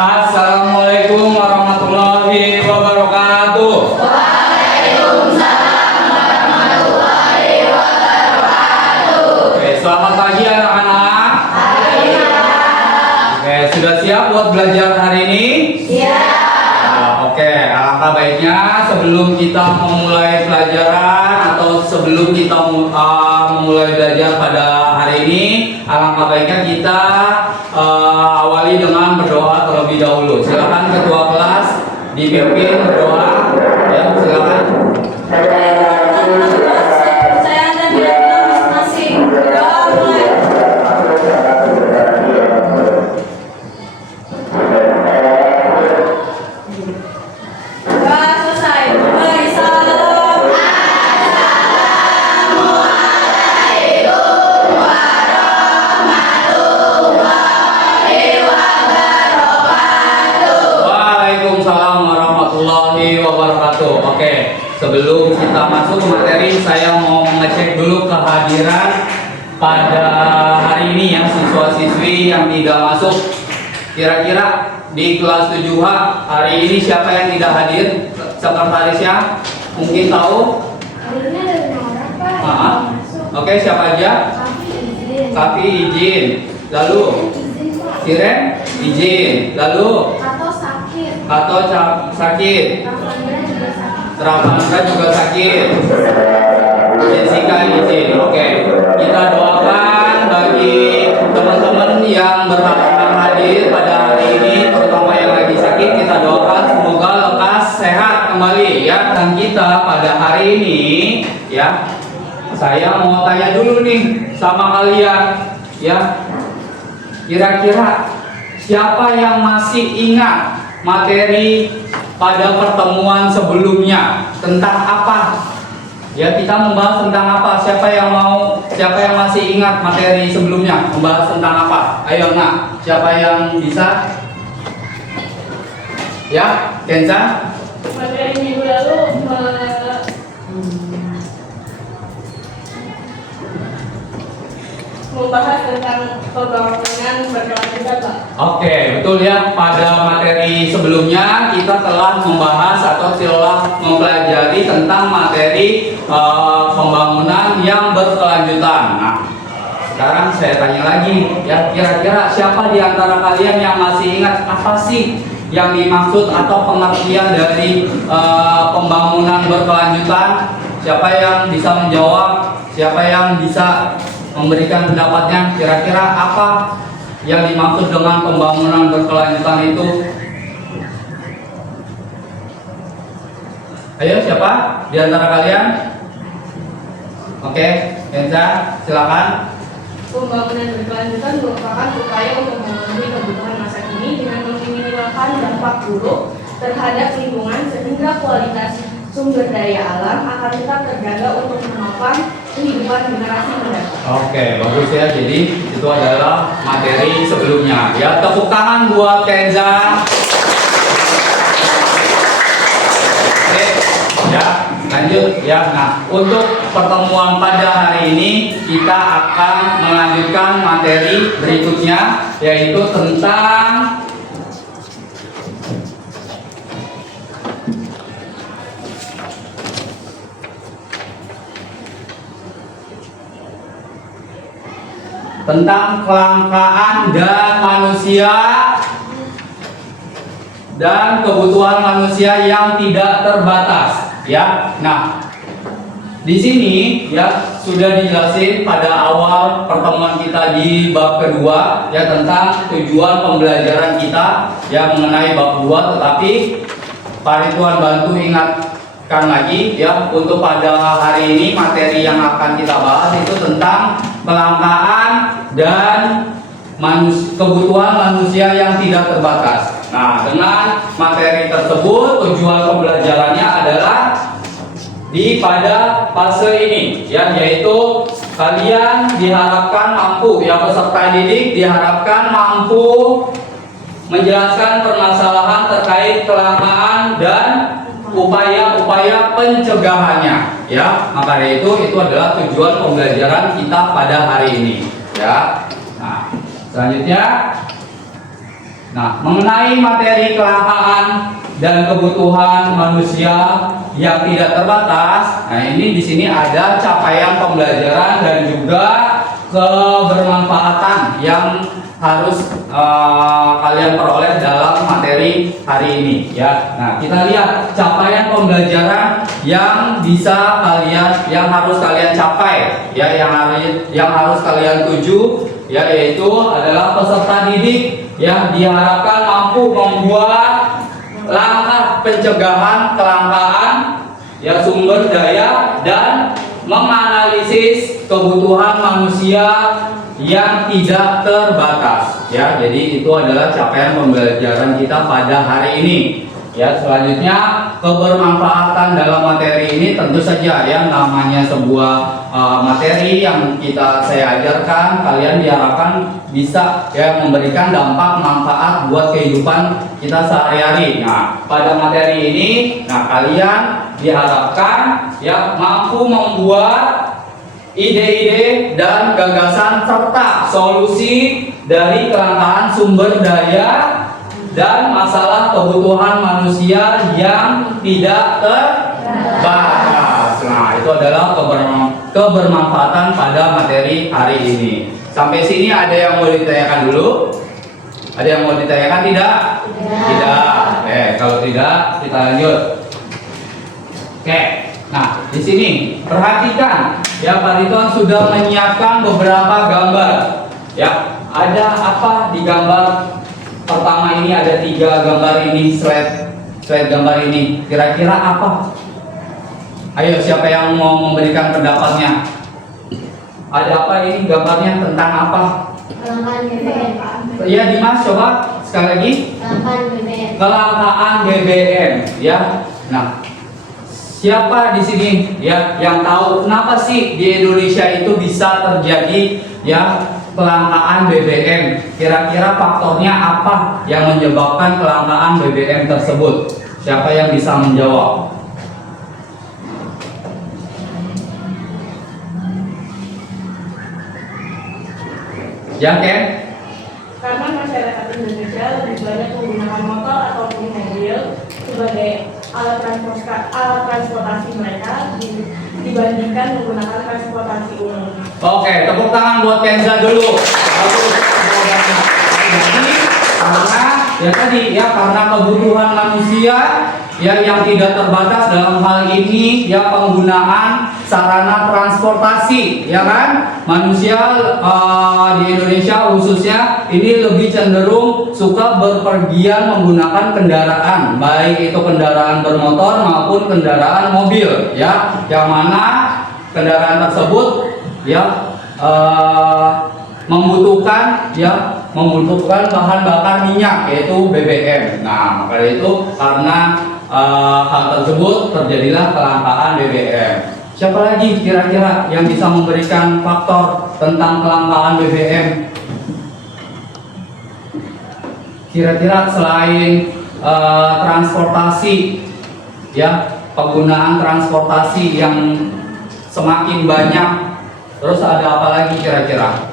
Assalamualaikum warahmatullahi wabarakatuh. Waalaikumsalam warahmatullahi wabarakatuh. Oke, selamat pagi anak-anak. Oke, sudah siap buat belajar hari ini? Siap. Oke, alangkah baiknya sebelum kita memulai pelajaran atau sebelum kita memulai belajar pada hari ini, alangkah baiknya kita awali dengan berdoa terlebih dahulu. Silakan ketua kelas dipimpin berdoa. Ya, silakan. Saya dan direktur masing-masing. Doa mulai. Doa selesai. Beri salam. Assalamualaikum warahmatullahi wabarakatuh. Waalaikumsalam warahmatullahi wabarakatuh. Oke, sebelum kita masuk ke materi, saya mau mengecek dulu kehadiran pada hari ini ya siswa-siswi yang tidak masuk. Kira-kira di kelas 7H hari ini siapa yang tidak hadir? Sekretarisnya mungkin tahu? Hari ini ada 5 orang, Pak. Maaf. Oke, siapa aja? Kafi izin. Lalu Siren izin. Lalu Atau sakit. sakit. Rafaela juga sakit. Rafaela juga sakit. Jessica izin. Oke, kita doakan bagi teman-teman yang berhalangan hadir pada hari ini, terutama yang lagi sakit. Kita doakan semoga lekas sehat kembali ya. Dan kita pada hari ini ya, saya mau tanya dulu nih sama kalian ya. Kira-kira siapa yang masih ingat materi pada pertemuan sebelumnya tentang apa? Ya, kita membahas tentang apa? Siapa yang masih ingat materi sebelumnya? Membahas tentang apa? Ayo, nak. Siapa yang bisa? Ya, Kenza? Materi minggu lalu membahas tentang pembangunan berkelanjutan, Pak. Oke, betul ya. Pada materi sebelumnya kita telah membahas atau telah mempelajari tentang materi pembangunan yang berkelanjutan. Nah, sekarang saya tanya lagi, ya kira-kira siapa di antara kalian yang masih ingat apa sih yang dimaksud atau pengertian dari pembangunan berkelanjutan? Siapa yang bisa menjawab? Siapa yang bisa memberikan pendapatnya? Kira-kira apa yang dimaksud dengan pembangunan berkelanjutan itu? Ayo, siapa di antara kalian? Oke, Kenza, silakan. Pembangunan berkelanjutan merupakan upaya untuk memenuhi kebutuhan masa kini dengan meminimalkan dampak buruk terhadap lingkungan sehingga kualitas sumber daya alam akan tetap terjaga untuk menopang kehidupan generasi mendatang. Oke, bagus ya. Jadi itu adalah materi sebelumnya. Ya, tepuk tangan buat Kenza. Oke, ya, lanjut ya. Nah, untuk pertemuan pada hari ini kita akan melanjutkan materi berikutnya, yaitu tentang kelangkaan dan manusia dan kebutuhan manusia yang tidak terbatas ya. Nah, di sini ya sudah dijelasin pada awal pertemuan kita di bab kedua ya tentang tujuan pembelajaran kita ya mengenai bab 2, tetapi Pak Ridwan bantu ingatkan lagi ya untuk pada hari ini materi yang akan kita bahas itu tentang kelangkaan dan kebutuhan manusia yang tidak terbatas. Nah, dengan materi tersebut tujuan pembelajarannya adalah pada fase ini ya, yaitu kalian diharapkan mampu ya, peserta didik diharapkan mampu menjelaskan permasalahan terkait kelangkaan dan upaya-upaya pencegahannya ya. Maka dari itu adalah tujuan pembelajaran kita pada hari ini ya. Nah, selanjutnya Nah, mengenai materi kelangkaan dan kebutuhan manusia yang tidak terbatas. Nah, ini di sini ada capaian pembelajaran dan juga kebermanfaatan yang harus kalian peroleh dalam materi hari ini ya. Nah, kita lihat capaian pembelajaran yang bisa kalian, yang harus kalian capai ya, yang harus kalian tuju ya, yaitu adalah peserta didik yang diharapkan mampu membuat langkah pencegahan kelangkaan ya sumber daya dan menganalisis kebutuhan manusia yang tidak terbatas ya. Jadi itu adalah capaian pembelajaran kita pada hari ini ya. Selanjutnya, kebermanfaatan dalam materi ini tentu saja ya, namanya sebuah materi yang saya ajarkan, kalian diharapkan bisa ya memberikan dampak manfaat buat kehidupan kita sehari-hari. Nah, pada materi ini, nah kalian diharapkan ya mampu membuat ide-ide dan gagasan serta solusi dari kelangkaan sumber daya dan masalah kebutuhan manusia yang tidak terbatas. Nah, itu adalah kebermanfaatan pada materi hari ini. Sampai sini ada yang mau ditanyakan dulu? Ada yang mau ditanyakan tidak? Tidak. Kalau tidak, kita lanjut. Oke. Nah, di sini perhatikan ya, Pak Ridwan sudah menyiapkan beberapa gambar. Ya, ada apa di gambar pertama ini? Ada 3 gambar ini, slide gambar ini. Kira-kira apa? Ayo, siapa yang mau memberikan pendapatnya? Ada apa ini gambarnya, tentang apa? Kelangkaan BBM. Ya, Dimas, coba sekali lagi. Kelangkaan BBM. Kelangkaan BBM, ya. Nah, siapa di sini ya yang tahu kenapa sih di Indonesia itu bisa terjadi ya kelangkaan BBM? Kira-kira faktornya apa yang menyebabkan kelangkaan BBM tersebut? Siapa yang bisa menjawab? Ya, Ken? Karena masyarakat Indonesia lebih banyak menggunakan motor ataupun mobil sebagai alat transportasi mereka dibandingkan menggunakan transportasi umum. Oke, tepuk tangan buat Kenza dulu. Bagus, jawabannya. Jadi karena ya tadi ya, karena kebutuhan manusia ya yang tidak terbatas, dalam hal ini ya penggunaan sarana transportasi ya kan. Manusia di Indonesia khususnya ini lebih cenderung suka berpergian menggunakan kendaraan, baik itu kendaraan bermotor maupun kendaraan mobil ya, yang mana kendaraan tersebut ya membutuhkan bahan bakar minyak, yaitu BBM. Nah, maka itu karena hal tersebut terjadilah kelangkaan BBM. Siapa lagi kira-kira yang bisa memberikan faktor tentang kelangkaan BBM? Kira-kira selain transportasi ya, penggunaan transportasi yang semakin banyak, terus ada apa lagi kira-kira?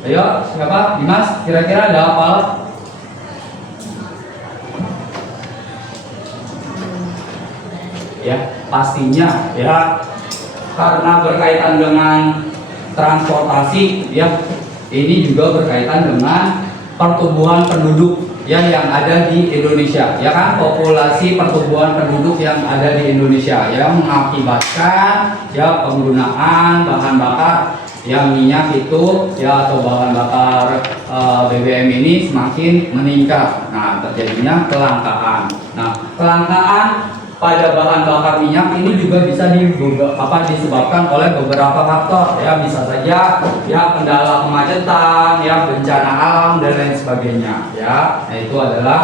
Ayo, siapa? Dimas, kira-kira ada apa? Ya, pastinya ya karena berkaitan dengan transportasi ya, ini juga berkaitan dengan pertumbuhan penduduk ya yang ada di Indonesia ya kan, populasi pertumbuhan penduduk yang ada di Indonesia yang mengakibatkan ya penggunaan bahan bakar yang minyak itu ya, atau bahan bakar BBM ini semakin meningkat. Nah, terjadinya kelangkaan. Nah, kelangkaan pada bahan bakar minyak ini juga bisa disebabkan oleh beberapa faktor ya, bisa saja ya kendala kemacetan ya, bencana alam dan lain sebagainya ya. Nah, itu adalah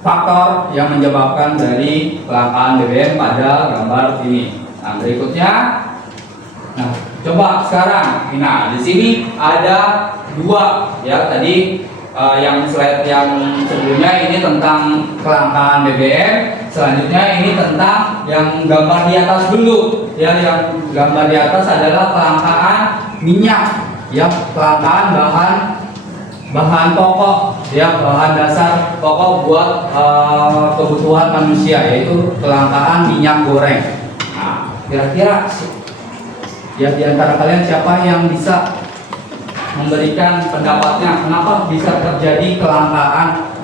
faktor yang menyebabkan dari kelangkaan BBM pada gambar ini. Nah, berikutnya, nah coba sekarang, nah di sini ada 2 ya, tadi yang slide yang sebelumnya ini tentang kelangkaan BBM. Selanjutnya ini tentang yang gambar di atas dulu. Ya, yang gambar di atas adalah kelangkaan minyak. Ya, kelangkaan bahan pokok, ya, bahan dasar pokok buat kebutuhan manusia, yaitu kelangkaan minyak goreng. Nah, kira-kira ya di antara kalian siapa yang bisa memberikan pendapatnya kenapa bisa terjadi kelangkaan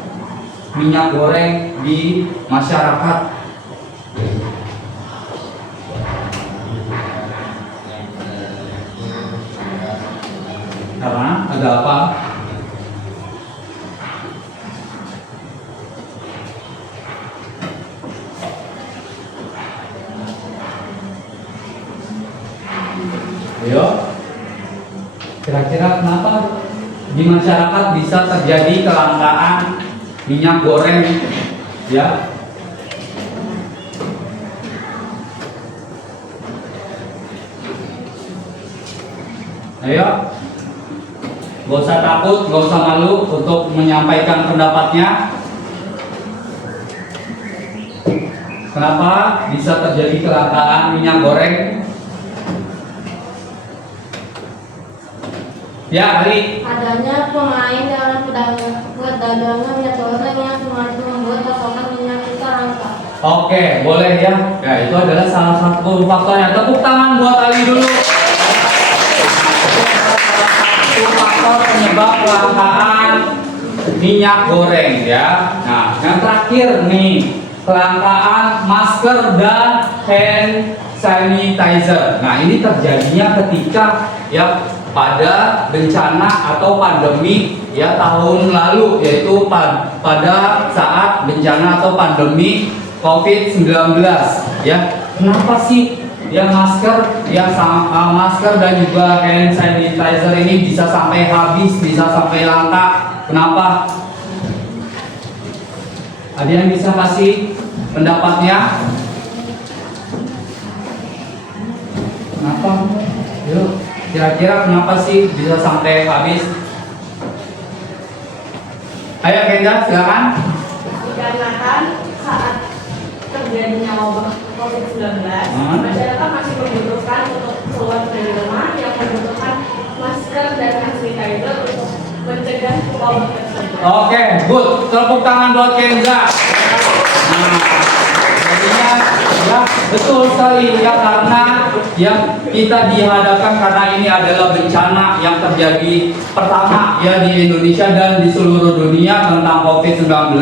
minyak goreng di masyarakat? Karena ada apa? Ayo, kira-kira kenapa di masyarakat bisa terjadi kelangkaan minyak goreng? Ya, ayo, gak usah takut, gak usah malu untuk menyampaikan pendapatnya. Kenapa bisa terjadi kelangkaan minyak goreng? Ya, Ali. Adanya pemain dalam perdagangan minyak goreng yang semakin membuat pasokan minyak kita langka. Oke, boleh ya. Ya, itu adalah salah satu faktornya. Tepuk tangan buat Ali dulu. Satu faktor penyebab kelangkaan minyak goreng ya. Nah, yang terakhir nih, kelangkaan masker dan hand sanitizer. Nah, ini terjadinya ketika ya pada bencana atau pandemi ya tahun lalu, yaitu pada saat bencana atau pandemi COVID-19 ya. Kenapa sih ya masker masker dan juga hand sanitizer ini bisa sampai habis, bisa sampai langka? Kenapa? Ada yang bisa kasih pendapatnya? Kenapa? Yuk, kira-kira kenapa sih bisa sampai habis? Ayo Kenda, silakan. Dikarenakan saat terjadinya wabah COVID-19, masyarakat masih membutuhkan untuk keluar dari rumah yang membutuhkan masker dan hand sanitizer untuk mencegah wabah tersebut. Oke, good. Tepuk tangan buat Kenza. Nah, jadinya ya betul sekali ya, karena yang kita dihadapkan karena ini adalah bencana yang terjadi pertama ya di Indonesia dan di seluruh dunia tentang COVID-19.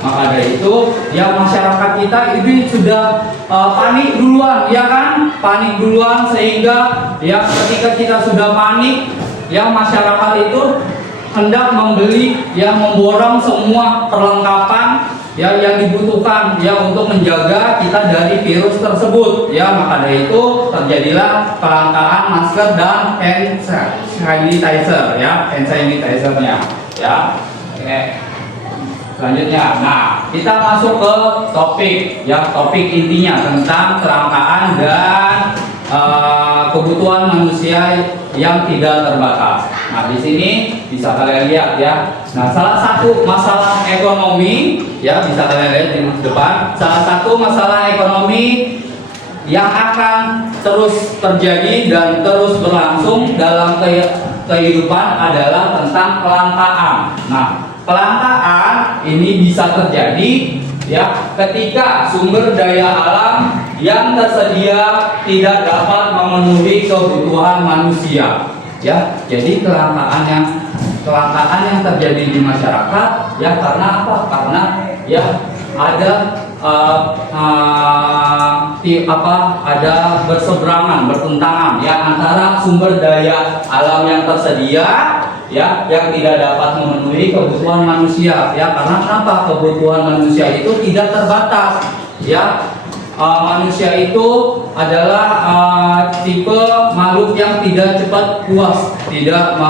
Maka dari itu ya masyarakat kita ini sudah panik duluan ya kan, panik duluan, sehingga ya ketika kita sudah panik ya masyarakat itu hendak membeli ya, memborong semua perlengkapan ya yang dibutuhkan ya untuk menjaga kita dari virus tersebut ya. Maka dari itu terjadilah kelangkaan masker dan hand sanitizer ya, hand sanitizer-nya ya. Oke. Selanjutnya, nah kita masuk ke topik ya, topik intinya tentang kelangkaan dan kebutuhan manusia yang tidak terbatas. Nah di sini bisa kalian lihat ya. Nah salah satu masalah ekonomi ya, bisa kalian lihat di depan. Salah satu masalah ekonomi yang akan terus terjadi dan terus berlangsung dalam kehidupan adalah tentang kelangkaan. Nah kelangkaan ini bisa terjadi ya ketika sumber daya alam yang tersedia tidak dapat memenuhi kebutuhan manusia ya. Jadi kelangkaan yang terjadi di masyarakat ya karena apa? Karena ya ada ada berseberangan, bertentangan ya antara sumber daya alam yang tersedia ya yang tidak dapat memenuhi kebutuhan manusia ya. Karena kenapa? Kebutuhan manusia itu tidak terbatas ya. Manusia itu adalah tipe makhluk yang tidak cepat puas, tidak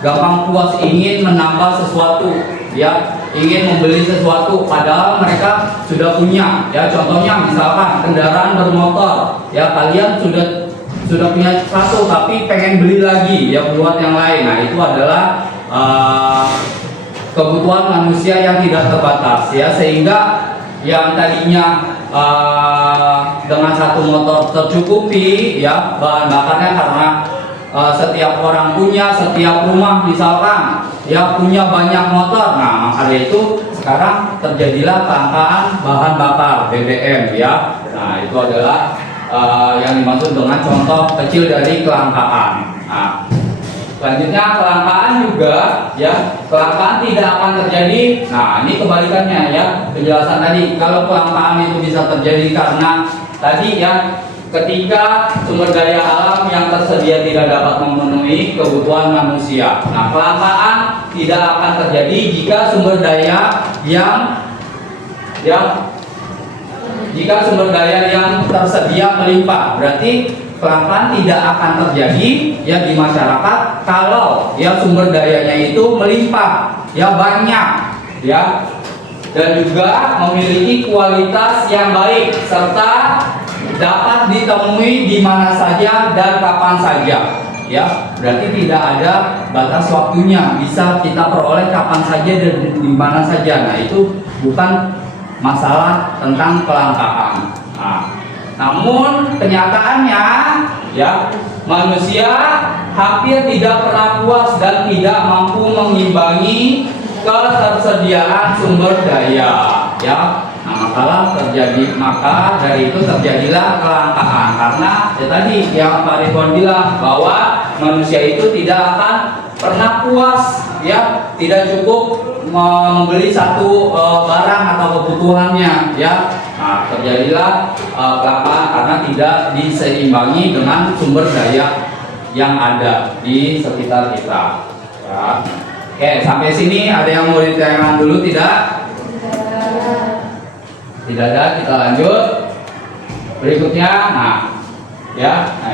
gampang puas, ingin menambah sesuatu ya, ingin membeli sesuatu padahal mereka sudah punya ya. Contohnya misalkan kendaraan bermotor ya, kalian sudah punya satu tapi pengen beli lagi ya buat yang lain. Nah itu adalah kebutuhan manusia yang tidak terbatas ya, sehingga yang tadinya dengan satu motor tercukupi ya bahan bakarnya, karena setiap orang punya, setiap rumah misalkan ya punya banyak motor. Nah, maka dari itu sekarang terjadilah kelangkaan bahan bakar BBM ya. Nah, itu adalah yang dimaksud dengan contoh kecil dari kelangkaan. Nah, selanjutnya kelangkaan juga ya, kelangkaan tidak akan terjadi. Nah, ini kebalikannya ya, penjelasan tadi. Kalau kelangkaan itu bisa terjadi karena tadi ya, ketika sumber daya alam yang tersedia tidak dapat memenuhi kebutuhan manusia. Nah, kelangkaan tidak akan terjadi jika sumber daya yang tersedia melimpah. Berarti kelangkaan tidak akan terjadi ya di masyarakat kalau ya sumber dayanya itu melimpah ya, banyak ya, dan juga memiliki kualitas yang baik serta dapat ditemui di mana saja dan kapan saja ya. Berarti tidak ada batas waktunya, bisa kita peroleh kapan saja dan di mana saja. Nah, itu bukan masalah tentang kelangkaan. Nah, namun kenyataannya ya, manusia hampir tidak pernah puas dan tidak mampu mengimbangi ketersediaan sumber daya ya. Nah, maka dari itu terjadilah kelangkaan, karena ya tadi yang Pak Ridwan bilang bahwa manusia itu tidak akan pernah puas ya, tidak cukup membeli satu barang atau kebutuhannya ya. Nah, terjadilah kelangkaan karena tidak diseimbangi dengan sumber daya yang ada di sekitar kita ya. Oke, sampai sini ada yang mau ditanyakan dulu tidak? Tidak ada, kita lanjut. Berikutnya, nah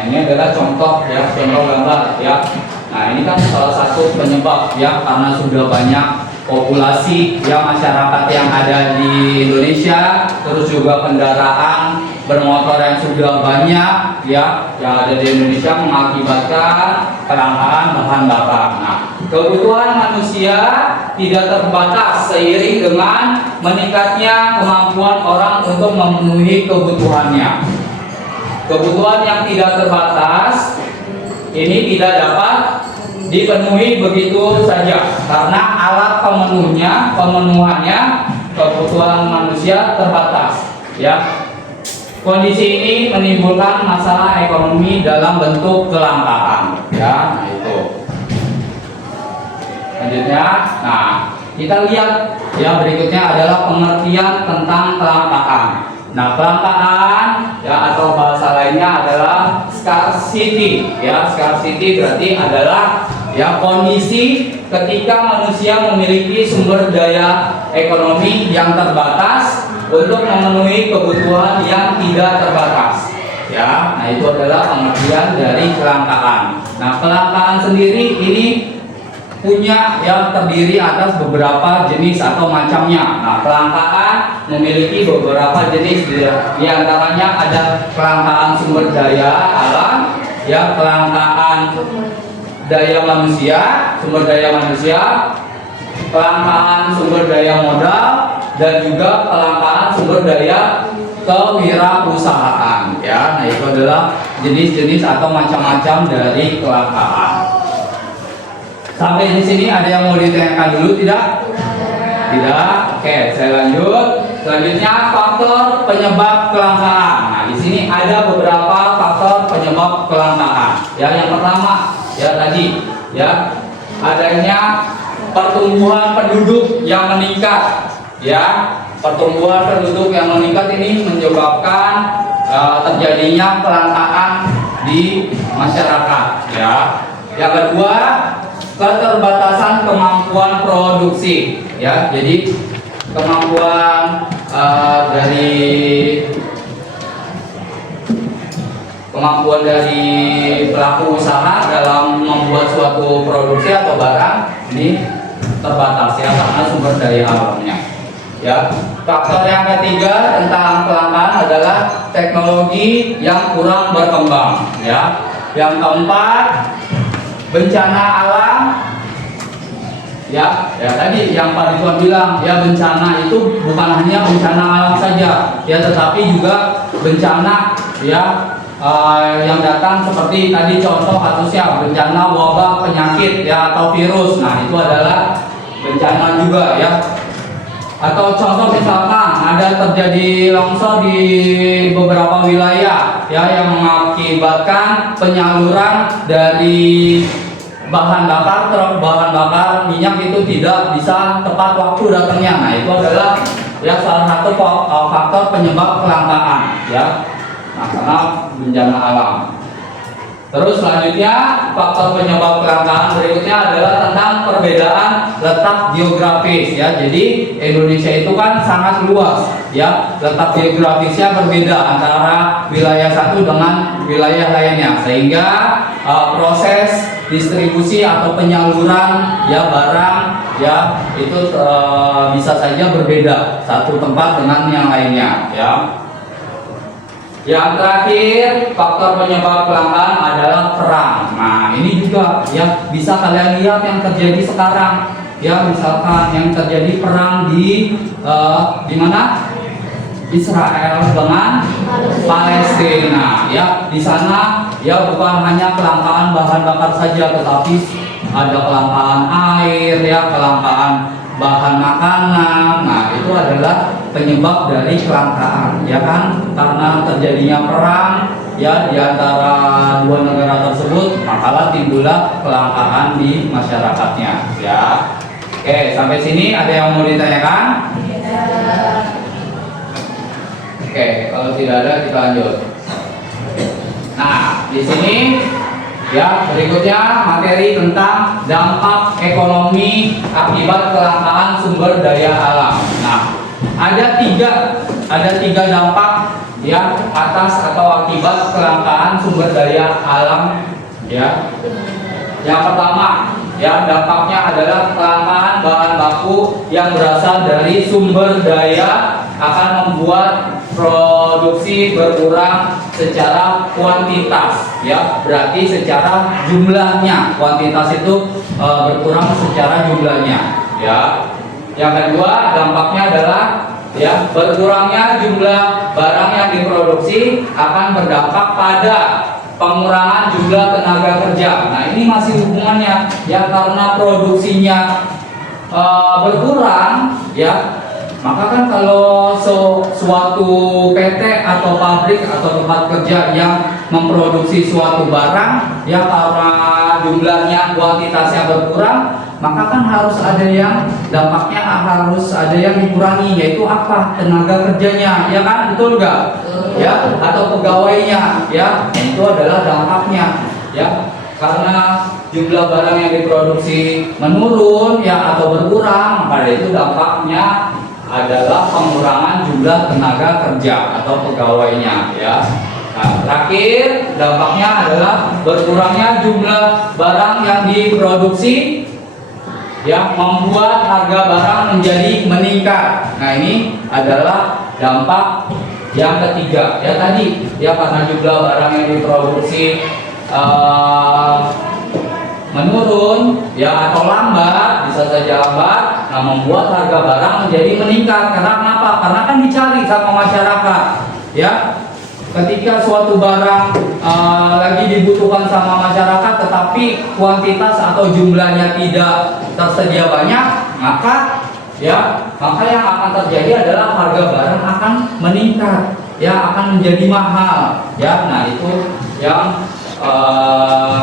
ini adalah contoh ya, contoh gambar ya. Nah, ini kan salah satu penyebab ya, karena sudah banyak populasi ya masyarakat yang ada di Indonesia, terus juga kendaraan bermotor yang sudah banyak ya yang ada di Indonesia, mengakibatkan kelangkaan bahan bakar. Nah, kebutuhan manusia tidak terbatas seiring dengan meningkatnya kemampuan orang untuk memenuhi kebutuhannya. Kebutuhan yang tidak terbatas ini tidak dapat dipenuhi begitu saja karena alat pemenuhannya kebutuhan manusia terbatas ya. Kondisi ini menimbulkan masalah ekonomi dalam bentuk kelangkaan ya. Nah, itu selanjutnya, nah kita lihat ya, berikutnya adalah pengertian tentang kelangkaan. Nah, kelangkaan ya atau bahasa lainnya adalah scarcity ya. Scarcity berarti adalah ya kondisi ketika manusia memiliki sumber daya ekonomi yang terbatas untuk memenuhi kebutuhan yang tidak terbatas ya. Nah, itu adalah pengertian dari kelangkaan. Nah, kelangkaan sendiri ini punya yang terdiri atas beberapa jenis atau macamnya. Nah, kelangkaan memiliki beberapa jenis, di antaranya ada kelangkaan sumber daya alam ya, kelangkaan daya manusia, sumber daya manusia, kelangkaan sumber daya modal, dan juga kelangkaan sumber daya kewirausahaan ya. Nah, itu adalah jenis-jenis atau macam-macam dari kelangkaan. Sampai di sini ada yang mau ditanyakan dulu tidak? Tidak. Oke, saya lanjut. Selanjutnya faktor penyebab kelangkaan. Nah, di sini ada beberapa faktor penyebab kelangkaan. Ya, yang pertama ya tadi ya, adanya pertumbuhan penduduk yang meningkat ya. Pertumbuhan penduduk yang meningkat ini menyebabkan terjadinya kelangkaan di masyarakat ya. Yang kedua, keterbatasan kemampuan produksi ya. Jadi kemampuan dari pelaku usaha dalam membuat suatu produksi atau barang ini terbatas ya, karena sumber daya alamnya ya. Faktor yang ketiga tentang kelangkaan adalah teknologi yang kurang berkembang ya. Yang keempat, bencana alam ya tadi yang Pak Ridwan bilang ya, bencana itu bukan hanya bencana alam saja ya, tetapi juga bencana ya yang datang seperti tadi contoh kasusnya bencana wabah penyakit ya atau virus. Nah, itu adalah bencana juga ya. Atau contoh misalkan ada terjadi longsor di beberapa wilayah ya yang mengakibatkan penyaluran dari bahan bakar truk, bahan bakar minyak itu tidak bisa tepat waktu datangnya. Nah, itu adalah ya salah satu faktor penyebab kelangkaan ya. Nah, karena bencana alam. Terus selanjutnya faktor penyebab kelangkaan berikutnya adalah tentang perbedaan letak geografis ya. Jadi Indonesia itu kan sangat luas ya, letak geografisnya berbeda antara wilayah satu dengan wilayah lainnya, sehingga proses distribusi atau penyaluran ya barang ya itu bisa saja berbeda satu tempat dengan yang lainnya ya. Yang terakhir faktor penyebab kelangkaan adalah perang. Nah, ini juga ya bisa kalian lihat yang terjadi sekarang ya, misalkan yang terjadi perang di mana? Israel dengan Palestina ya. Di sana ya bukan hanya kelangkaan bahan bakar saja, tetapi ada kelangkaan air ya, kelangkaan bahan makanan. Nah, itu adalah penyebab dari kelangkaan ya kan, karena terjadinya perang ya di antara dua negara tersebut, maka timbullah kelangkaan di masyarakatnya ya. Oke, sampai sini ada yang mau ditanyakan? Oke, kalau tidak ada kita lanjut. Nah, di sini ya berikutnya materi tentang dampak ekonomi akibat kelangkaan sumber daya alam. Nah, ada tiga dampak ya atas atau akibat kelangkaan sumber daya alam ya. Yang pertama ya, dampaknya adalah kelangkaan bahan baku yang berasal dari sumber daya akan membuat produksi berkurang secara kuantitas ya, berarti secara jumlahnya, kuantitas itu berkurang secara jumlahnya ya. Yang kedua dampaknya adalah ya berkurangnya jumlah barang yang diproduksi akan berdampak pada pengurangan jumlah tenaga kerja. Nah, ini masih hubungannya ya, karena produksinya berkurang ya, maka kan kalau suatu PT atau pabrik atau tempat kerja yang memproduksi suatu barang ya, karena jumlahnya kuantitasnya berkurang, maka kan harus ada yang dampaknya harus ada yang dikurangi, yaitu apa? Tenaga kerjanya ya kan, betul nggak? Ya, atau pegawainya ya, itu adalah dampaknya ya, karena jumlah barang yang diproduksi menurun ya atau berkurang, maka itu dampaknya adalah pengurangan jumlah tenaga kerja atau pegawainya ya. Nah, terakhir dampaknya adalah berkurangnya jumlah barang yang diproduksi yang membuat harga barang menjadi meningkat. Nah, ini adalah dampak yang ketiga ya tadi ya, karena jumlah barang yang diproduksi menurun ya atau lambat, bisa saja lambat, nah membuat harga barang menjadi meningkat. Karena kenapa? Karena kan dicari sama masyarakat ya. Ketika suatu barang lagi dibutuhkan sama masyarakat tetapi kuantitas atau jumlahnya tidak tersedia banyak, maka yang akan terjadi adalah harga barang akan meningkat ya, akan menjadi mahal ya. Nah, itu yang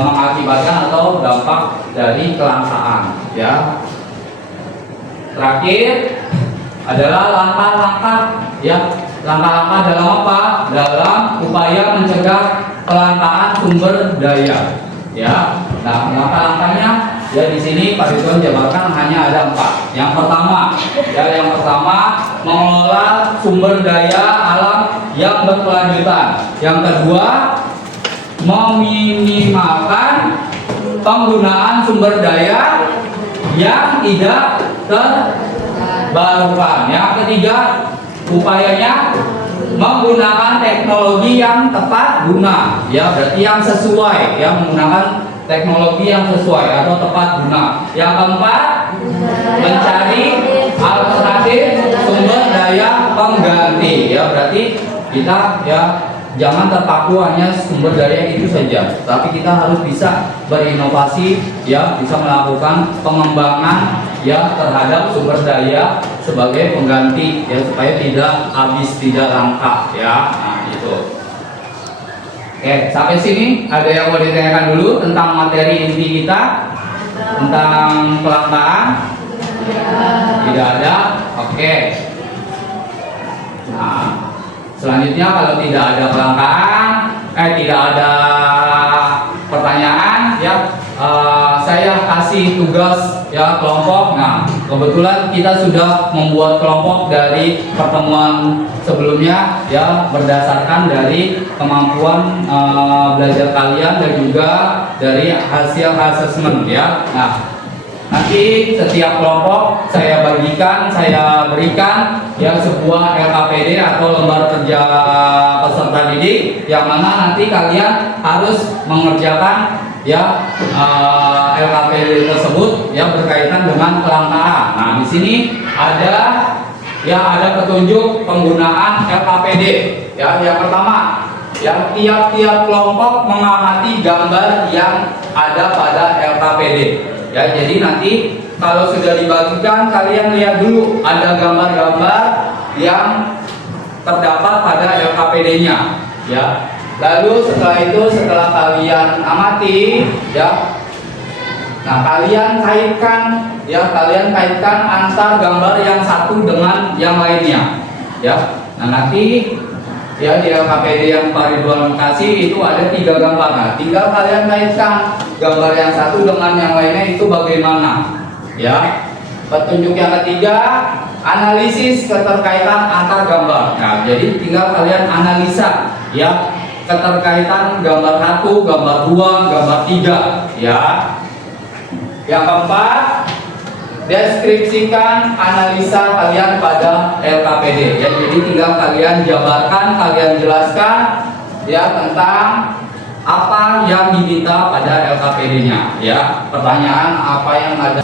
mengakibatkan atau dampak dari kelangkaan ya. Terakhir adalah langkah-langkah ya, langkah-langkah dalam apa? Dalam upaya mencegah kelangkaan sumber daya ya. Nah, langkah-langkahnya ya di sini Pak Ridwan jabarkan hanya ada 4. Yang pertama mengelola sumber daya alam yang berkelanjutan. Yang kedua meminimalkan penggunaan sumber daya yang tidak terbarukan. Yang ketiga upayanya menggunakan teknologi yang tepat guna ya, berarti yang sesuai ya, menggunakan teknologi yang sesuai atau tepat guna. Yang keempat, mencari alternatif sumber daya pengganti. Ya, berarti kita ya jangan terpaku hanya sumber daya itu saja, tapi kita harus bisa berinovasi, ya, bisa melakukan pengembangan ya terhadap sumber daya sebagai pengganti, ya, supaya tidak habis, tidak langka, ya. Nah, itu. Oke, sampai sini ada yang mau ditanyakan dulu tentang materi inti kita, tentang kelangkaan? Tidak ada. Oke. Nah, selanjutnya kalau tidak ada kelangkaan, tidak ada pertanyaan, ya, saya kasih tugas ya kelompok. Nah, kebetulan kita sudah membuat kelompok dari pertemuan sebelumnya, ya, berdasarkan dari kemampuan belajar kalian dan juga dari hasil asesmen, ya. Nah, nanti setiap kelompok saya bagikan, saya berikan ya sebuah LKPD atau lembar kerja peserta didik, yang mana nanti kalian harus mengerjakan ya LKPD tersebut yang berkaitan dengan kelangkaan. Nah, di sini ada petunjuk penggunaan LKPD. Ya, yang pertama, yang tiap-tiap kelompok mengamati gambar yang ada pada LKPD. Ya, jadi nanti kalau sudah dibagikan, kalian lihat dulu ada gambar-gambar yang terdapat pada LKPD-nya, ya. Lalu setelah itu, setelah kalian amati, ya, nah kalian kaitkan, ya, antar gambar yang satu dengan yang lainnya, ya. Nah, nanti ya di LKPD yang Pak Ridwan kasih itu ada 3 gambar. Nah, tinggal kalian kaitkan gambar yang satu dengan yang lainnya itu bagaimana, ya. Petunjuk yang ketiga, analisis keterkaitan antar gambar. Nah, jadi tinggal kalian analisa, ya, keterkaitan gambar 1, gambar 2, gambar 3, ya. Yang keempat, deskripsikan analisa kalian pada LKPD, ya. Jadi tinggal kalian jabarkan, kalian jelaskan ya tentang apa yang diminta pada LKPD-nya, ya. Pertanyaan apa yang ada?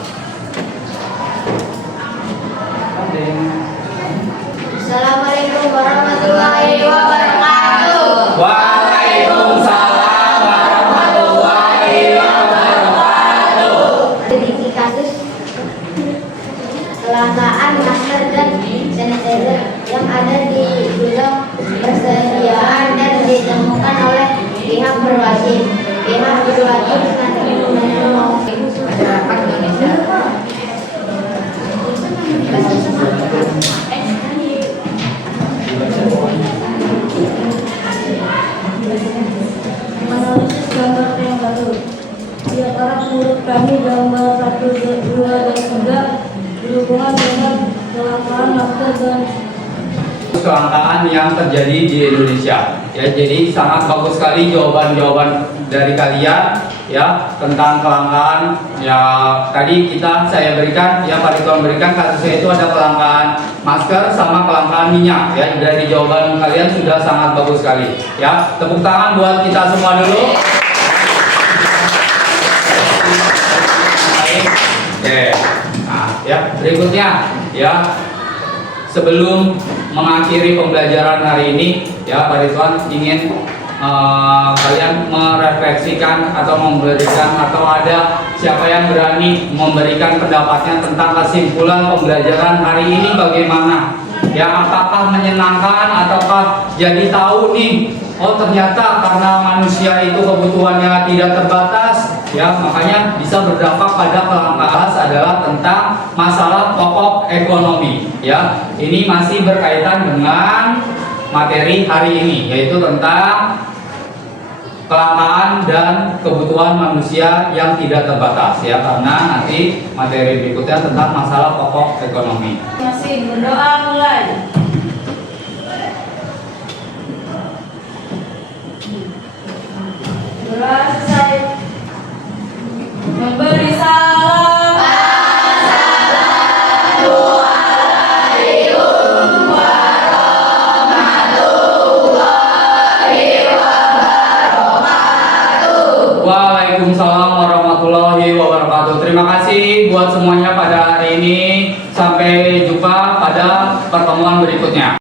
Assalamualaikum warahmatullahi wabarakatuh. Waalaikumsalam warahmatullahi wabarakatuh. Prediksi kasus kelangkaan masker dan sanitizer yang ada di gudang persediaan dan ditemukan oleh pihak berwajib. Pihak berwajib nanti mau masyarakat Indonesia. Menganalisis gambar yang baru. Ya, para menurut kami gambar 1, 2, dan 3 berhubungan dengan kelangkaan masker dan kelangkaan yang terjadi di Indonesia, ya. Jadi sangat bagus sekali jawaban-jawaban dari kalian, ya, tentang kelangkaan. Ya, tadi saya berikan, ya, Pak Ridwan berikan kasusnya itu ada kelangkaan masker sama kelangkaan minyak, ya. Dari jawaban kalian sudah sangat bagus sekali, ya. Tepuk tangan buat kita semua dulu. Oke. Nah, ya, berikutnya, ya, sebelum mengakhiri pembelajaran hari ini, ya, Pak Ridwan ingin kalian merefleksikan atau memberikan, atau ada siapa yang berani memberikan pendapatnya tentang kesimpulan pembelajaran hari ini bagaimana? Ya, apakah menyenangkan ataukah jadi tahu nih, oh ternyata karena manusia itu kebutuhannya tidak terbatas, ya, makanya bisa berdampak pada kelangkaan. Adalah tentang masalah pokok ekonomi, ya. Ini masih berkaitan dengan materi hari ini, yaitu tentang kelangkaan dan kebutuhan manusia yang tidak terbatas, ya, karena nanti materi berikutnya tentang masalah pokok ekonomi. Masih berdoa mulai. Doa selesai. Memberi salam. Waalaikumsalam pertemuan berikutnya.